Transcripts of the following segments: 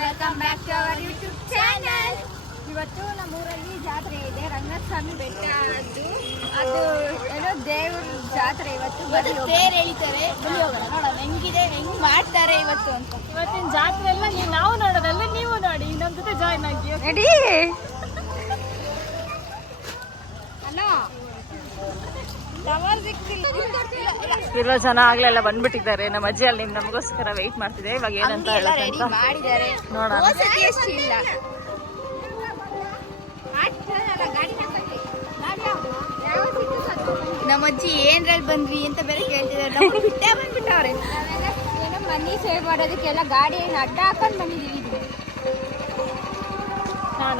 Welcome back to our YouTube channel. ಇವತ್ತು ನಮ್ಮೂರಲ್ಲಿ ಜಾತ್ರೆ ಇದೆ, ರಂಗಸ್ವಾಮಿ ಬೆಟ್ಟ. ಅದು ಏನೋ ದೇವ್ರ ಜಾತ್ರೆ. ಇವತ್ತು ತೇರು ಎಳಿತಾರೆ, ಬನ್ನಿ ಹೋಗೋಣ, ನೋಡೋಣ ಹೆಂಗಿದೆ, ಹೆಂಗ್ ಮಾಡ್ತಾರೆ ಇವತ್ತು ಅಂತ. ಇವತ್ತಿನ ಜಾತ್ರೆ ಎಲ್ಲ ನಾವು ನೋಡೋದಲ್ಲ, ನೀವು ನೋಡಿ ನಮ್ಮ ಜೊತೆ ಜಾಯ್ನ್ ಆಗಿ ರೆಡಿ. ಇರೋ ಜನ ಆಗ್ಲೆಲ್ಲ ಬಂದ್ಬಿಟ್ಟಿದ್ದಾರೆ. ನಮ್ಮ ಅಜ್ಜಿ ಅಲ್ಲಿ ನಮಗೋಸ್ಕರ ವೆಯ್ಟ್ ಮಾಡ್ತಿದೆ. ಇವಾಗ ಏನಂತ ಮಾಡಿದ್ದಾರೆ ನೋಡೋಣ. ನಮ್ಮ ಅಜ್ಜಿ ಏನ್ರಲ್ಲಿ ಬಂದ್ರಿ ಅಂತ ಬೇರೆ ಕೇಳ್ತಿದ್ದಾರೆ. ಬಿಟ್ಟೆ ಬಂದ್ಬಿಟ್ಟವ್ರೆ. ಏನೋ ಮನಿ ಸೇವ್ ಮಾಡೋದಕ್ಕೆಲ್ಲ ಗಾಡಿ ಏನು ಅಡ್ಡ ಹಾಕೊಂಡು ಬಂದಿದ್ದೀವಿ.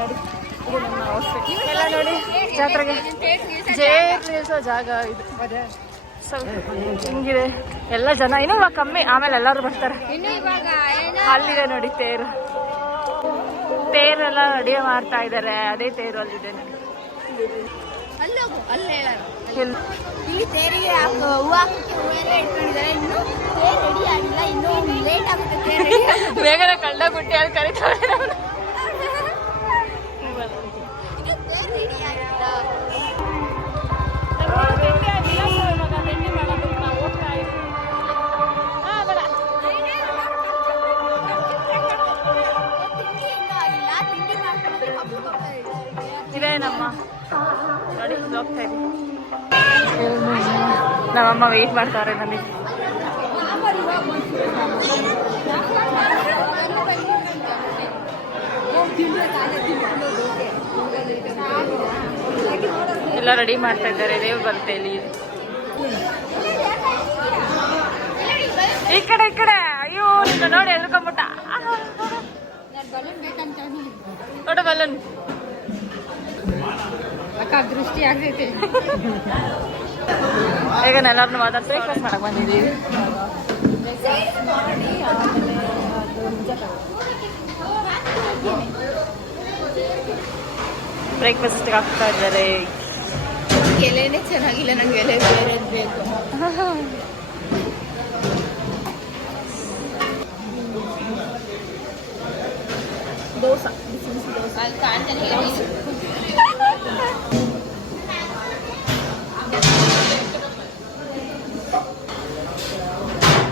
ನೋಡಿ ಎಲ್ಲ ನೋಡಿ ಜಾತ್ರೆಗೆ ಜೇರ್ ನಿಲ್ಸೋ ಜಾಗ ಇದು. ಹಿಂಗಿದೆ ಎಲ್ಲ ಜನ ಇನ್ನೂ ಇವಾಗ ಕಮ್ಮಿ, ಆಮೇಲೆ ಎಲ್ಲರೂ ಬರ್ತಾರೆ. ಅಲ್ಲಿದೆ ನೋಡಿ ತೇರು, ತೇರೆಲ್ಲ ರೆಡಿ ಮಾಡ್ತಾ ಇದ್ದಾರೆ. ಅದೇ ತೇರು ಅಲ್ಲಿದೆ ನೋಡಿ. ಇಲ್ಲಿ ತೇರಿಗೆ ಹೂವು ಹಾಕಿ ಹೂವೆಲ್ಲ ಇಟ್ಕೊಂಡಿದ್ದಾರೆ. ಇನ್ನು ತೇರು ರೆಡಿ ಆಗಿಲ್ಲ, ಇನ್ನೂ ಲೇಟ್ ಆಗುತ್ತೆ. ಬೇಗನೆ ಕಳ್ದೋಗ್ಬಿಟ್ಟು ಅಲ್ಲಿ ಕರೀತಾರೆ. ಇದೇ ನಮ್ಮ ನೋಡಿ ಹೋಗ್ತಾ ಇದ್ದೀವಿ. ನಮ್ಮಮ್ಮ ವೆಯ್ಟ್ ಮಾಡ್ತಾರೆ ನನಗೆ. ಎಲ್ಲ ರೆಡಿ ಮಾಡ್ತಾ ಇದ್ದಾರೆ. ದೇವ್ ಬರುತ್ತೆ ಇಲ್ಲಿ. ಈ ಕಡೆ ಈ ಕಡೆ. ಅಯ್ಯೋ ನಿನ್ನ ನೋಡಿ ಎದ್ಕೊಂಡ್ಬಿಟ್ಟ. ನೋಡ ಬಲೂನ್ ದೃಷ್ಟಿ ಆಗ್ತೈತೆ. ಈಗ ಎಲ್ಲರನ್ನು ಮಾತಾಡಿ ಬ್ರೇಕ್ಫಾಸ್ಟ್ ಮಾಡಕ್ ಬಂದಿದ್ದೀವಿ. ಬ್ರೇಕ್ಫಾಸ್ಟ್ ಹಾಕ್ತಾ ಇದ್ದಾರೆ. ಎಲೆನೇ ಚೆನ್ನಾಗಿಲ್ಲ, ನಂಗೆ ಎಲೆ ಬೇರೆ ಬೇಕು. ದೋಸೆ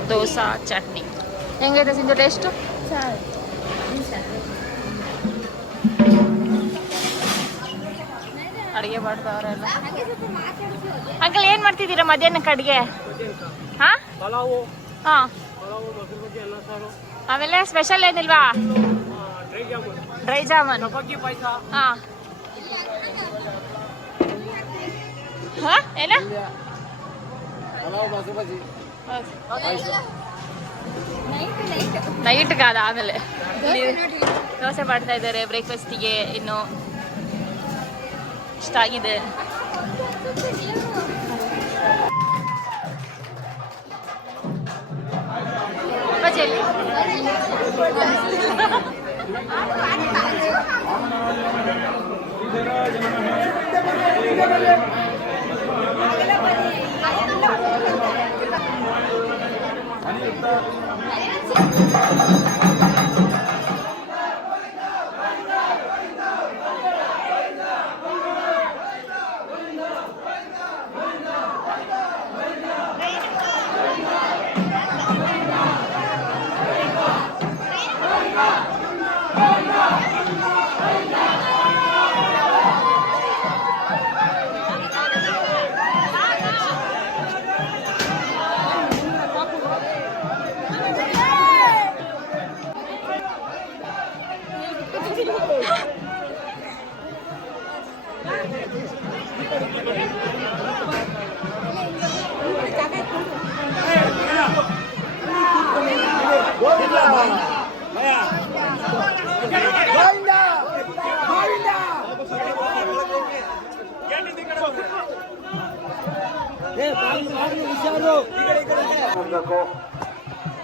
ದೋಸಾ ಚಟ್ನಿ ಹೆಂಗೈತೆ ಸಿಂಧು ಟೇಸ್ಟು? ಅಡುಗೆ ಮಾಡ್ತಾವ್ರೆಲ್ಲ. ಅಂಕಲ್ ಏನ್ ಮಾಡ್ತಿದ್ದೀರಾ ಮಧ್ಯಾಹ್ನಕ್ಕೆ ಅಡುಗೆ? ಹಾ ಹಾ, ಆಮೇಲೆ ಸ್ಪೆಷಲ್ ಏನಿಲ್ವಾ? ಡ್ರೈ ಜಾಮೂನ್. ಹಾ ಹಾ ಏನ ನೈಟ್ ಕಾದ. ಆಮೇಲೆ ದೋಸೆ ಮಾಡ್ತಾ ಇದ್ದಾರೆ ಬ್ರೇಕ್ಫಾಸ್ಟಿಗೆ. ಇನ್ನು ಇಷ್ಟ ಆಗಿದೆ. ಬಜ್ಜಿಯಲ್ಲಿ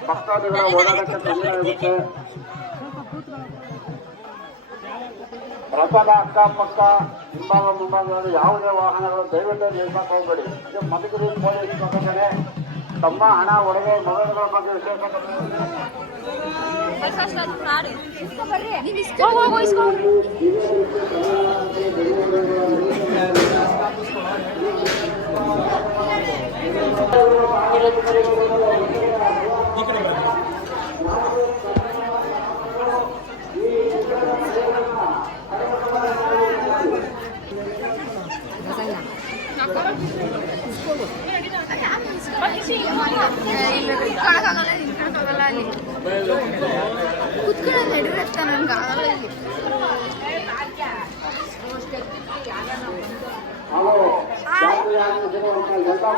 ಭಕ್ತಾದಿಗಳ ಓಡಾಟಕ್ಕೆ ತೊಂದರೆ ಆಗುತ್ತೆ. ರಥದ ಅಕ್ಕಪಕ್ಕ ಹಿಂಭಾಗ ಮುಂಭಾಗದಲ್ಲಿ ಯಾವುದೇ ವಾಹನಗಳು ದಯವಿಟ್ಟು ನಿಲ್ಸಕ್ಕೆ ಹೋಗಬೇಡಿ. ಇದು ಮಧುಗಿರಿ ಪೊಲೀಸ್ ಪ್ರಕಟಣೆ. ತಮ್ಮ ಹಣ ಒಡವೆ ಮೊಬೈಲ್ಗಳ ಬಗ್ಗೆ ವಿಶೇಷ ಕುತ್ಕೊಳ್ಳೋ ನಡಿರತ್ತ ನನ್ಗೆ ಆಗಲ್ಲ ಇಲ್ಲಿ.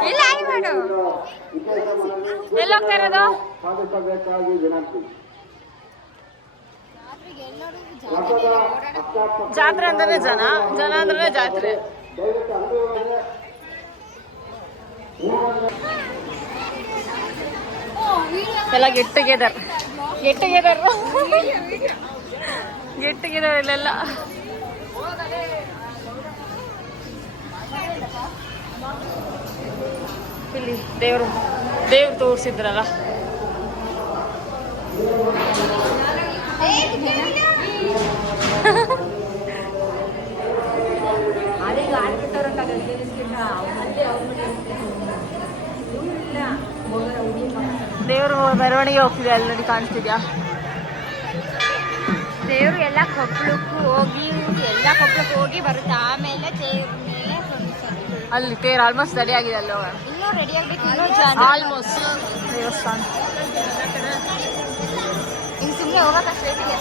ಎಲ್ಲ ಆಯ್ ಮಾಡು. ಎಲ್ಲಿ ಹೋಗ್ತಾ ಇರೋದು? ಸಾಧಿಸಬೇಕಾಗಿ ವಿನಂತಿ. ಜಾತ್ರೆ ಅಂದ್ರೆ ಜನ, ಜನ ಅಂದ್ರೆ ಜಾತ್ರೆ. ದಯವಿಟ್ಟು ಅಂಗಡಿಗಳಿಗೆ ಎಲ್ಲ ಗೆಟ್ ಟುಗೆದರ್ ಇಲ್ಲೆಲ್ಲ. ಇಲ್ಲಿ ದೇವ್ರು ತೋರಿಸಿದ್ರಲ್ಲ, ದೇವ್ರು ಮೆರವಣಿಗೆ ಹೋಗ್ತಿದೆ. ಅಲ್ಲಿ ನೋಡಿ, ಕಾಣಿಸ್ತಿದ್ಯಾ? ದೇವ್ರು ಎಲ್ಲ ಕೊಪ್ಪಳಕ್ಕೂ ಹೋಗಿ ಬರುತ್ತೆ. ಆಮೇಲೆ ದೇವ್ರ ಮೇಲೆ ಅಲ್ಲಿ ತೇರು ಆಲ್ಮೋಸ್ಟ್ ರೆಡಿ ಆಗಿದೆ. ಅಲ್ಲೋ ಇನ್ನೂ ರೆಡಿ ಆಗ್ಬೇಕು. ಆಲ್ಮೋಸ್ಟ್ ದೇವಸ್ಥಾನ. ಈಗ ಸುಮ್ಮನೆ ಹೋಗಕ್ಕ ಸ್ಟ್ರೇಟಿಗೆ